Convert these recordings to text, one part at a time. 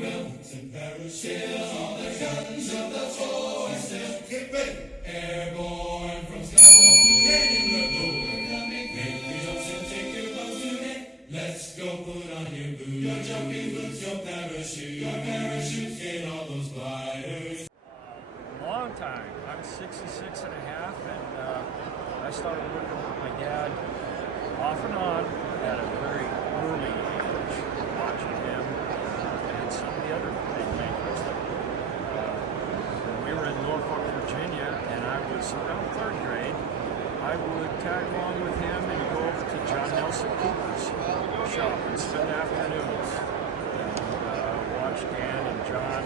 belts and parachutes, all the guns of the force. Get ready. Airborne from skies up to head in the blue. Coming, make your jumps and take your bows today. Let's go put on your boots, your jumping boots, your parachutes, get all those gliders. Long time. I'm 66 and a half, and I started working with my dad off and on at a very early age, watching him and some of the other big makers. When we were in Norfolk, Virginia, and I was around third grade, I would tag along with him and go over to John Nelson Cooper's shop and spend afternoons and watch Dan and John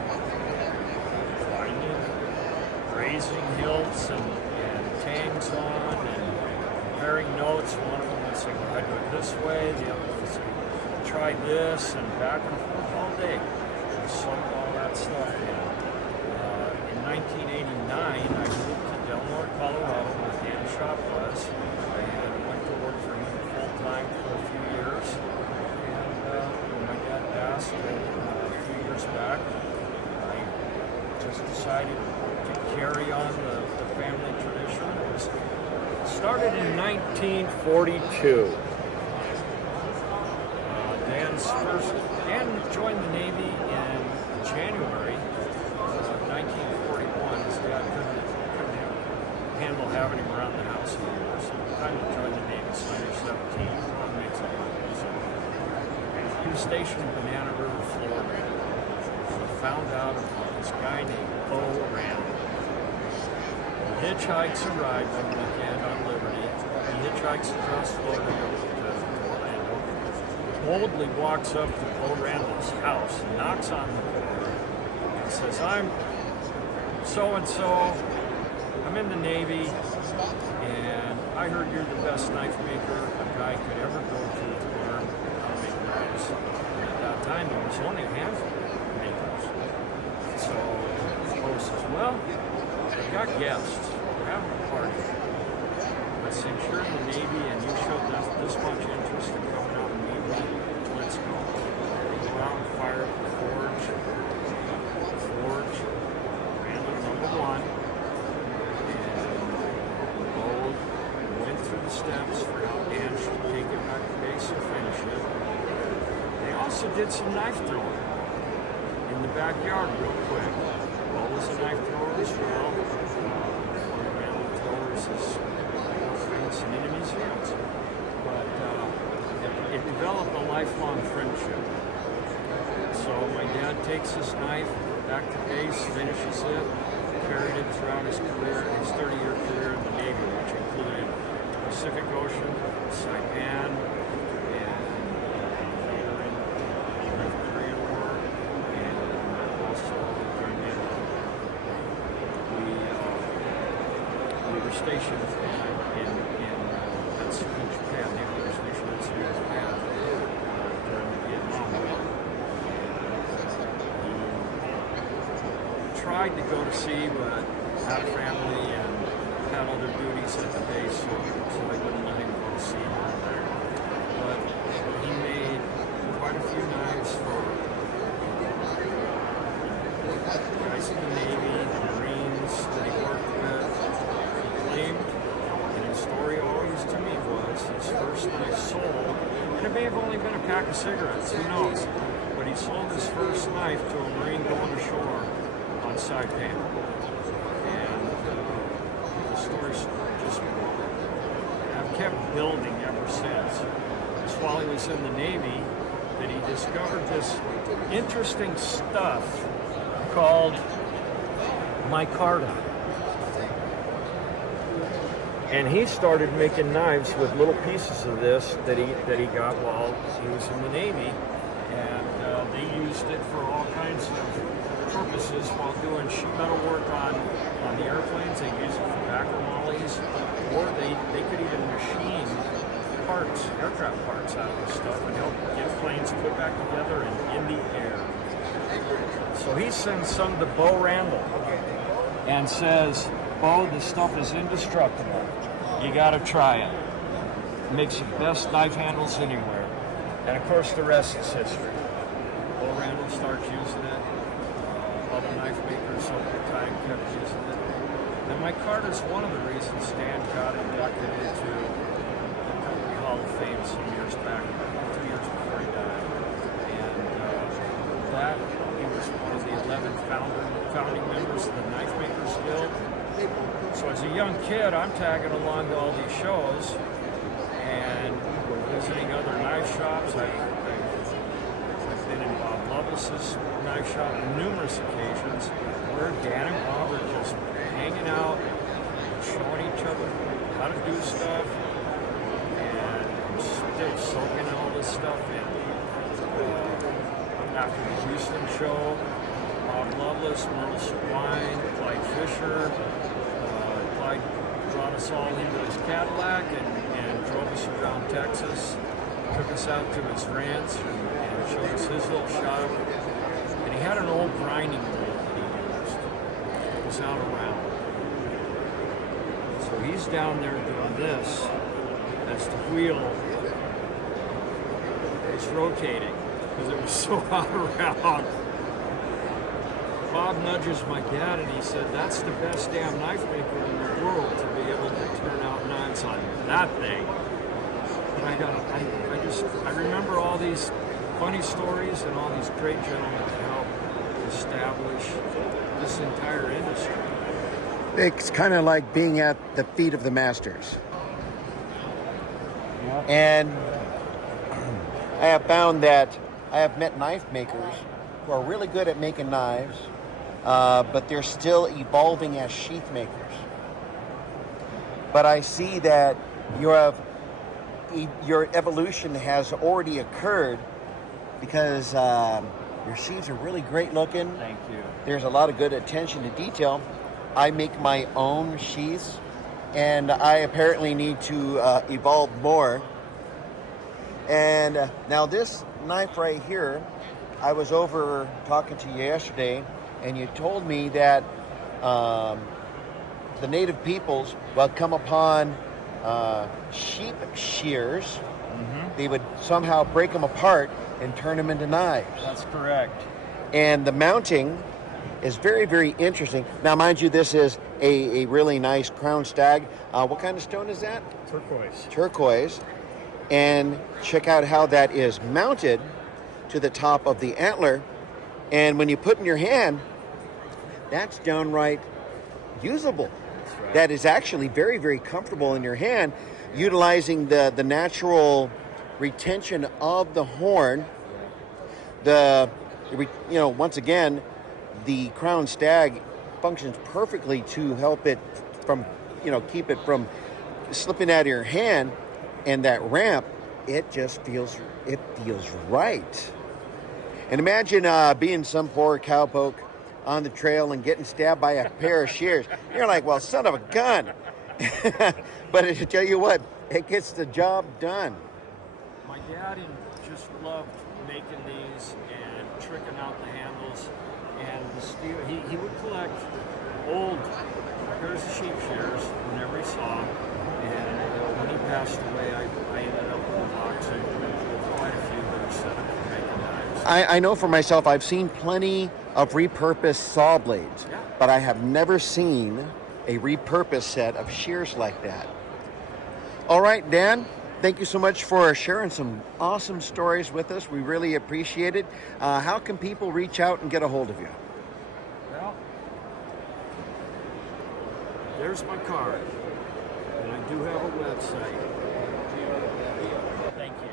grinding, raising hilts and tangs on and comparing notes. One of them would say, well, I do it this way. The other one would say, try this, and back and forth all day. We soaked all that stuff in. In 1989, I moved to Delmore, Colorado, where Dan's shop was, and went to work for him full-time for a few years. And when my dad passed a few years back, I just decided to carry on the family tradition. It was started in 1942. Dan joined the Navy in January of 1941. His dad couldn't handle having him around the house anymore, so time to join the Navy. So you're 17. He was stationed in Banana River, Florida. He found out about this guy named Randall. He hitchhikes a ride one weekend on Liberty. He hitchhikes across Florida to Orlando. Boldly walks up to Randall's house, knocks on the door, and says, I'm so-and-so. I'm in the Navy, and I heard you're the best knife maker a guy could ever go to learn how to make knives. And at that time, there was only a handful of makers. So the host says, well, I got guests. We're having a party. But since you're in the Navy and you showed this much interest in coming out and meeting me, let's go. They go out and fire up the forge. Randall #1. Went through the steps for how Dan should take it back to base and finish it. They also did some knife throwing in the backyard real quick. What was the knife throwers? Well, one of the Randall throwers is friends in enemies' hands. But it developed a lifelong friendship. So my dad takes his knife back to base, finishes it, carried it throughout his career, his 30-year career in the Navy, which included Pacific Ocean, Saipan, and later in the Korean War, and also during Vietnam. We were stationed in Japan. They were stationed in Japan during the Vietnam War. Tried to go to sea, but had a family and had other duties at the base, so they wouldn't let him go to sea there. But he made quite a few knives for guys in the Navy, the Marines that he worked with. He claimed, and his story always to me was, his first knife sold, and it may have only been a pack of cigarettes, who knows, but he sold his first knife to a Marine going ashore on Saipan. And the story's just, I've kept building ever since. It's while he was in the Navy that he discovered this interesting stuff called micarta. And he started making knives with little pieces of this that he got while he was in the Navy. And they used it for all kinds of purposes while doing sheet metal work on the airplanes. They used it for backer mollies, or they could even machine parts, aircraft parts out of this stuff and help get planes put back together and in the air. So he sends some to Randall and says, Bo, this stuff is indestructible. You gotta try it. Makes the best knife handles anywhere. And of course the rest is history. Randall start using it. Other knife makers over time kept using it. And Mike Carter's one of the reasons Stan got inducted into the Company Hall of Fame some years back, 2 years before he died. And that he was one of the 11 founding members of the Knife Makers Guild. So as a young kid, I'm tagging along to all these shows and visiting other knife shops. I've been in Bob Lovelace's knife shop on numerous occasions where Dan and Bob are just hanging out, showing each other how to do stuff, and still soaking all this stuff in. After the Houston show, Bob Lovelace, Merle Swine, Clyde Fisher, Clyde brought us all into his Cadillac and drove us around Texas, took us out to his ranch and showed us his little shop. And he had an old grinding wheel that he used. It was out around. So he's down there doing this as the wheel was rotating because it was so out around. Bob nudges my dad and he said, "That's the best damn knife maker in the world to be able to turn out knives on that thing." And I remember all these funny stories and all these great gentlemen that helped establish this entire industry. It's kind of like being at the feet of the masters. Yep. And I have found that I have met knife makers who are really good at making knives, but they're still evolving as sheath makers. But I see that your evolution has already occurred because your sheaths are really great looking. Thank you. There's a lot of good attention to detail. I make my own sheaths, and I apparently need to evolve more. And now this knife right here, I was over talking to you yesterday, and you told me that the native peoples will come upon sheep shears. Mm-hmm. They would somehow break them apart and turn them into knives. That's correct. And the mounting is very, very interesting. Now, mind you, this is a really nice crown stag. What kind of stone is that? Turquoise. Turquoise. And check out how that is mounted to the top of the antler. And when you put in your hand, that's downright usable. That's right. That is actually very, very comfortable in your hand, utilizing the natural retention of the horn. Once again, the crown stag functions perfectly to help it from, keep it from slipping out of your hand. And that ramp, it feels right. And imagine being some poor cowpoke on the trail and getting stabbed by a pair of shears. You're like, well, son of a gun. But I tell you what, it gets the job done. My dad just loved making these and tricking out the handles and the steel. He would collect old pairs of sheep shears whenever he saw them. And when he passed away, I ended up with a box with quite a few that are set up for making knives. I know for myself, I've seen plenty of repurposed saw blades, Yeah. but I have never seen a repurposed set of shears like that. All right, Dan, thank you so much for sharing some awesome stories with us. We really appreciate it. How can people reach out and get a hold of you? Well, there's my card, and I do have a website. Thank you.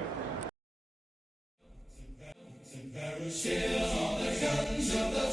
Still on the guns of the